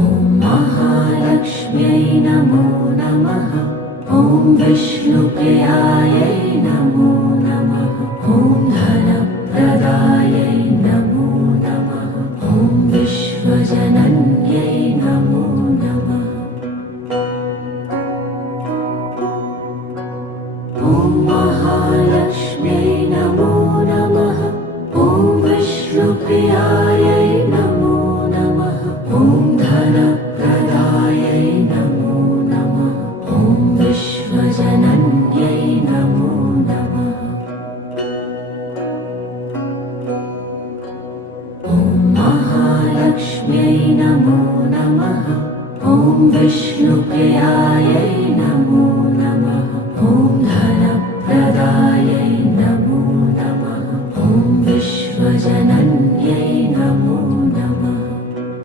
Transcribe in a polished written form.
ॐ महालक्ष्म्यै नमो नमः। ॐ विष्णुप्रियायै नमो नमः। ॐ धनप्रदायै नमो नमः। ॐ विश्वजनन्यै नमो नमः। ॐ महालक्ष्म्यै नमो नमः। ॐ विष्णुप्रियायै नमो नमः। ॐ धनप्रदायै नमो नमः। ॐ विश्वजनन्यै नमो नमः। ॐ महालक्ष्म्यै नमो नमः। ॐ विष्णुप्रियायै नमो नमः। ॐ धन